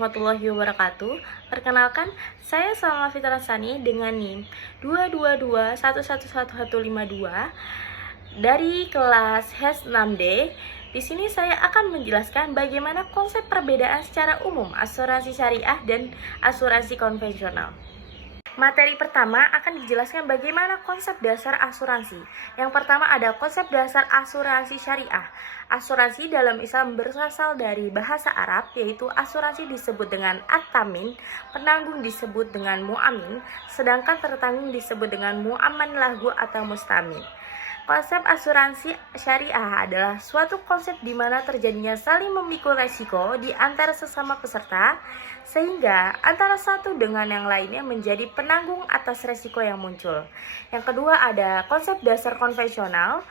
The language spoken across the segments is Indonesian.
warahmatullahi wabarakatuh. Perkenalkan, saya Salma Fitra Sani dengan NIM 222111152 dari kelas HES 6D. Di sini saya akan menjelaskan bagaimana konsep perbedaan secara umum asuransi syariah dan asuransi konvensional. Materi pertama akan dijelaskan bagaimana konsep dasar asuransi. Yang pertama ada konsep dasar asuransi syariah. Asuransi dalam Islam berasal dari bahasa Arab, yaitu asuransi disebut dengan at-tamin, penanggung disebut dengan mu'amin, sedangkan tertanggung disebut dengan mu'aman lahu atau mustamin. Konsep asuransi syariah adalah suatu konsep di mana terjadinya saling memikul resiko di antara sesama peserta, sehingga antara satu dengan yang lainnya menjadi penanggung atas resiko yang muncul. Yang kedua ada konsep dasar konvensional.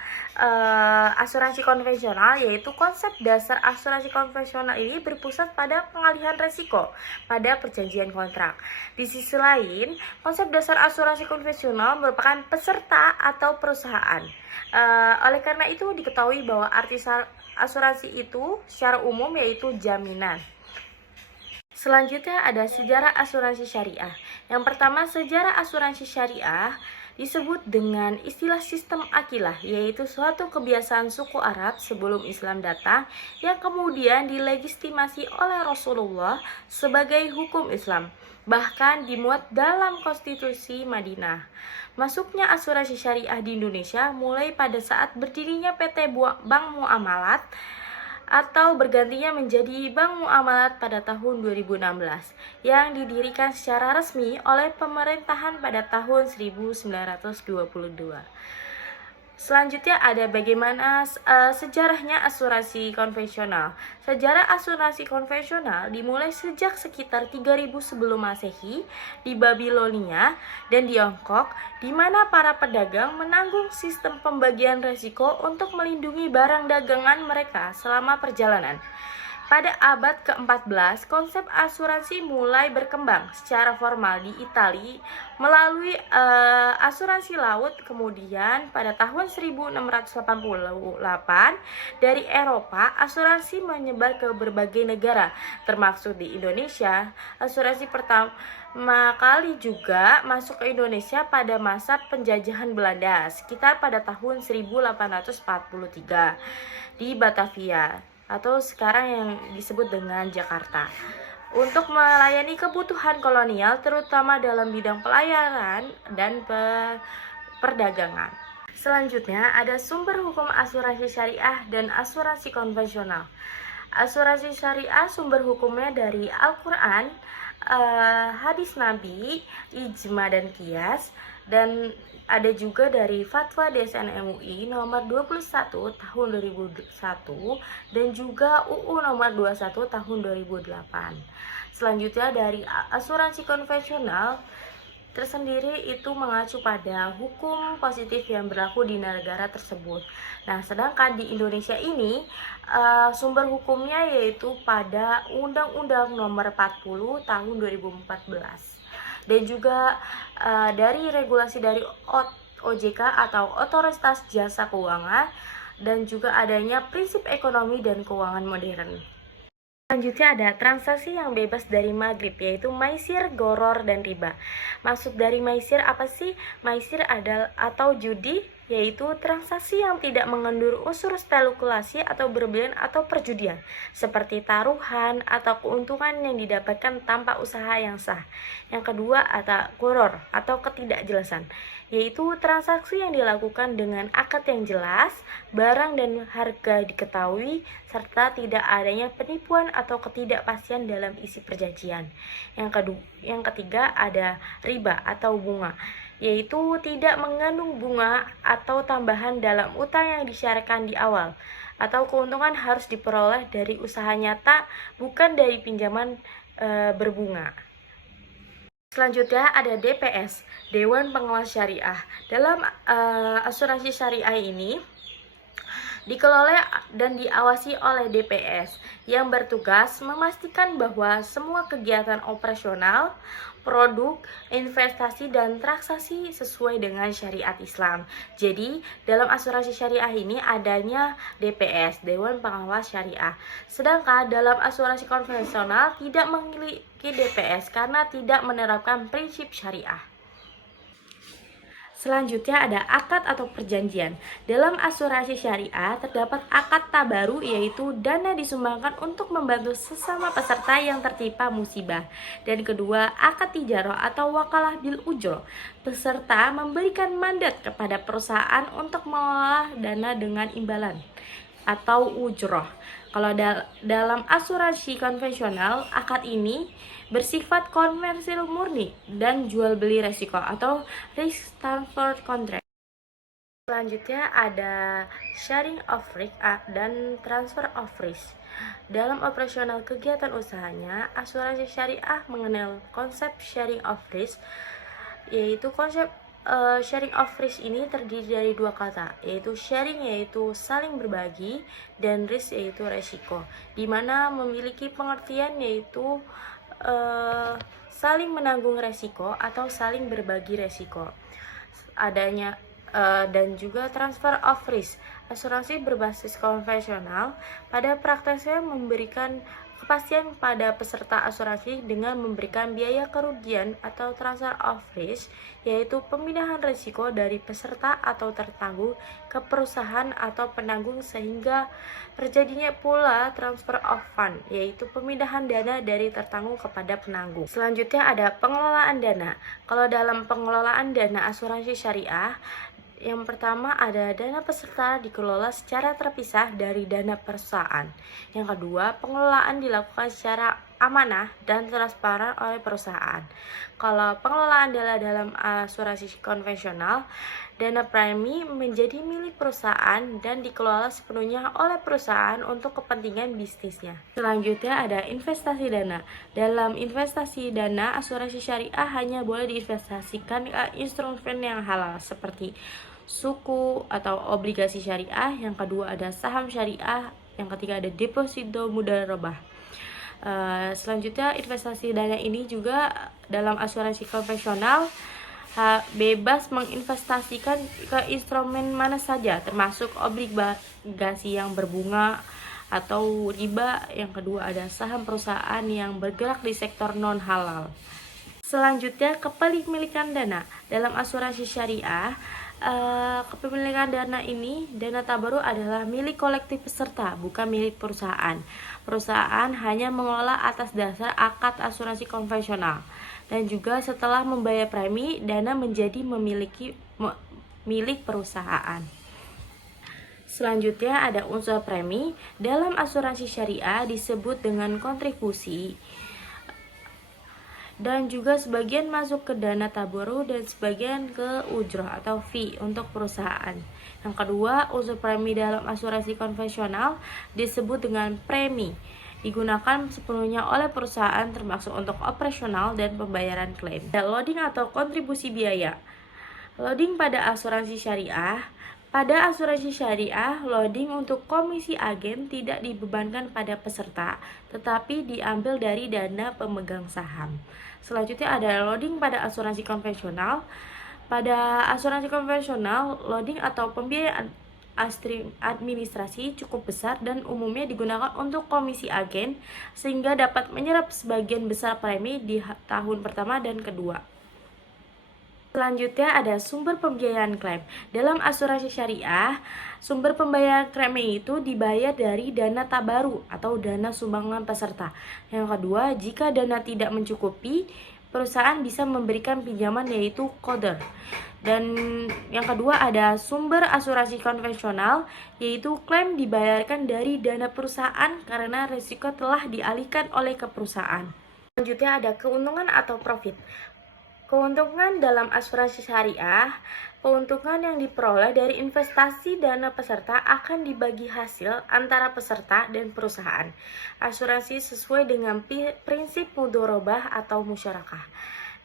Asuransi konvensional yaitu konsep dasar asuransi konvensional ini berpusat pada pengalihan resiko pada perjanjian kontrak. Di sisi lain, konsep dasar asuransi konvensional merupakan peserta atau perusahaan. Oleh karena itu diketahui bahwa arti asuransi itu secara umum yaitu jaminan. Selanjutnya ada sejarah asuransi syariah. Yang pertama, sejarah asuransi syariah disebut dengan istilah sistem akilah, yaitu suatu kebiasaan suku Arab sebelum Islam datang yang kemudian dilegitimasi oleh Rasulullah sebagai hukum Islam, bahkan dimuat dalam konstitusi Madinah. Masuknya asuransi syariah di Indonesia mulai pada saat berdirinya PT Bank Muamalat atau bergantinya menjadi Bank Muamalat pada tahun 2016 yang didirikan secara resmi oleh pemerintahan pada tahun 1922. Selanjutnya ada bagaimana sejarahnya asuransi konvensional. Sejarah asuransi konvensional dimulai sejak sekitar 3000 sebelum Masehi di Babilonia dan Tiongkok, di mana para pedagang menanggung sistem pembagian resiko untuk melindungi barang dagangan mereka selama perjalanan. Pada abad ke-14, konsep asuransi mulai berkembang secara formal di Italia melalui asuransi laut. Kemudian pada tahun 1688 dari Eropa, asuransi menyebar ke berbagai negara, termasuk di Indonesia. Asuransi pertama kali juga masuk ke Indonesia pada masa penjajahan Belanda, sekitar pada tahun 1843 di Batavia, atau sekarang yang disebut dengan Jakarta, untuk melayani kebutuhan kolonial terutama dalam bidang pelayaran dan perdagangan. Selanjutnya ada sumber hukum asuransi syariah dan asuransi konvensional. Asuransi syariah sumber hukumnya dari Al-Quran, hadis Nabi, ijma dan qiyas, dan ada juga dari Fatwa DSN MUI nomor 21 tahun 2001 dan juga UU nomor 21 tahun 2008. Selanjutnya dari asuransi konvensional tersendiri itu mengacu pada hukum positif yang berlaku di negara tersebut. Nah, sedangkan di Indonesia ini sumber hukumnya yaitu pada Undang-Undang nomor 40 tahun 2014. Dan juga dari regulasi dari OJK atau Otoritas Jasa Keuangan, dan juga adanya prinsip ekonomi dan keuangan modern. Selanjutnya ada transaksi yang bebas dari maghrib, yaitu maisir, goror, dan riba. Maksud dari maisir apa sih? Maisir adalah atau judi, yaitu transaksi yang tidak mengandung unsur spekulasi atau berlebihan atau perjudian, seperti taruhan atau keuntungan yang didapatkan tanpa usaha yang sah. Yang kedua ada goror atau ketidakjelasan, yaitu transaksi yang dilakukan dengan akad yang jelas, barang dan harga diketahui, serta tidak adanya penipuan atau ketidakpastian dalam isi perjanjian. Yang ketiga ada riba atau bunga, yaitu tidak mengandung bunga atau tambahan dalam utang yang disyaratkan di awal, atau keuntungan harus diperoleh dari usaha nyata, bukan dari pinjaman berbunga. Selanjutnya ada DPS, Dewan Pengawas Syariah. Dalam asuransi syariah ini dikelola dan diawasi oleh DPS yang bertugas memastikan bahwa semua kegiatan operasional, produk, investasi, dan transaksi sesuai dengan syariat Islam. Jadi, dalam asuransi syariah ini adanya DPS, Dewan Pengawas Syariah. Sedangkan dalam asuransi konvensional tidak memiliki DPS karena tidak menerapkan prinsip syariah. Selanjutnya ada akad atau perjanjian. Dalam asuransi syariah terdapat akad tabaru, yaitu dana disumbangkan untuk membantu sesama peserta yang tertimpa musibah. Dan kedua, akad tijarah atau wakalah bil ujroh. Peserta memberikan mandat kepada perusahaan untuk mengelola dana dengan imbalan atau ujroh. Kalau dalam asuransi konvensional, akad ini bersifat komersil murni dan jual beli resiko atau risk transfer contract. Selanjutnya ada sharing of risk dan transfer of risk. Dalam operasional kegiatan usahanya, asuransi syariah mengenal konsep sharing of risk, yaitu konsep sharing of risk ini terdiri dari dua kata, yaitu sharing yaitu saling berbagi dan risk yaitu resiko, dimana memiliki pengertian yaitu saling menanggung resiko atau saling berbagi resiko. Adanya dan juga transfer of risk. Asuransi berbasis konvensional pada prakteknya memberikan kepastian pada peserta asuransi dengan memberikan biaya kerugian atau transfer of risk, yaitu pemindahan risiko dari peserta atau tertangguh ke perusahaan atau penanggung, sehingga terjadinya pula transfer of fund, yaitu pemindahan dana dari tertangguh kepada penanggung. Selanjutnya ada pengelolaan dana. Kalau dalam pengelolaan dana asuransi syariah, yang pertama ada dana peserta dikelola secara terpisah dari dana perusahaan. Yang kedua, pengelolaan dilakukan secara amanah dan transparan oleh perusahaan. Kalau pengelolaan dana dalam asuransi konvensional, dana premi menjadi milik perusahaan dan dikelola sepenuhnya oleh perusahaan untuk kepentingan bisnisnya. Selanjutnya ada investasi dana. Dalam investasi dana, asuransi syariah hanya boleh diinvestasikan ke instrumen yang halal seperti suku atau obligasi syariah. Yang kedua ada saham syariah. Yang ketiga ada deposito mudharabah. Selanjutnya investasi dana ini juga dalam asuransi konvensional bebas menginvestasikan ke instrumen mana saja, termasuk obligasi yang berbunga atau riba. Yang kedua ada saham perusahaan yang bergerak di sektor non halal. Selanjutnya kepemilikan dana. Dalam asuransi syariah, kepemilikan dana ini, dana tabaruk adalah milik kolektif peserta, bukan milik perusahaan. Perusahaan hanya mengelola atas dasar akad asuransi konvensional. Dan juga setelah membayar premi, dana menjadi milik perusahaan. Selanjutnya ada unsur premi. Dalam asuransi syariah disebut dengan kontribusi, dan juga sebagian masuk ke dana tabaruk dan sebagian ke ujroh atau fee untuk perusahaan. Yang kedua, unsur premi dalam asuransi konvensional disebut dengan premi, digunakan sepenuhnya oleh perusahaan termasuk untuk operasional dan pembayaran klaim. Loading atau kontribusi biaya. Loading pada asuransi syariah. Pada asuransi syariah, loading untuk komisi agen tidak dibebankan pada peserta, tetapi diambil dari dana pemegang saham. Selanjutnya ada loading pada asuransi konvensional. Pada asuransi konvensional, loading atau pembiayaan administrasi cukup besar dan umumnya digunakan untuk komisi agen, sehingga dapat menyerap sebagian besar premi di tahun pertama dan kedua. Selanjutnya ada sumber pembiayaan klaim. Dalam asuransi syariah, sumber pembayaran klaim itu dibayar dari dana tabaruk atau dana sumbangan peserta. Yang kedua, jika dana tidak mencukupi, perusahaan bisa memberikan pinjaman yaitu qardh. Dan yang kedua ada sumber asuransi konvensional, yaitu klaim dibayarkan dari dana perusahaan karena risiko telah dialihkan oleh ke perusahaan. Selanjutnya ada keuntungan atau profit. Keuntungan dalam asuransi syariah, keuntungan yang diperoleh dari investasi dana peserta akan dibagi hasil antara peserta dan perusahaan. Asuransi sesuai dengan prinsip mudharabah atau musyarakah.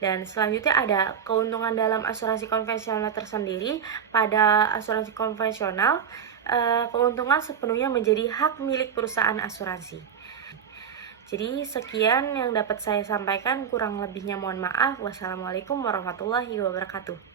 Dan selanjutnya ada keuntungan dalam asuransi konvensional tersendiri. Pada asuransi konvensional, keuntungan sepenuhnya menjadi hak milik perusahaan asuransi. Jadi sekian yang dapat saya sampaikan, kurang lebihnya mohon maaf. Wassalamualaikum warahmatullahi wabarakatuh.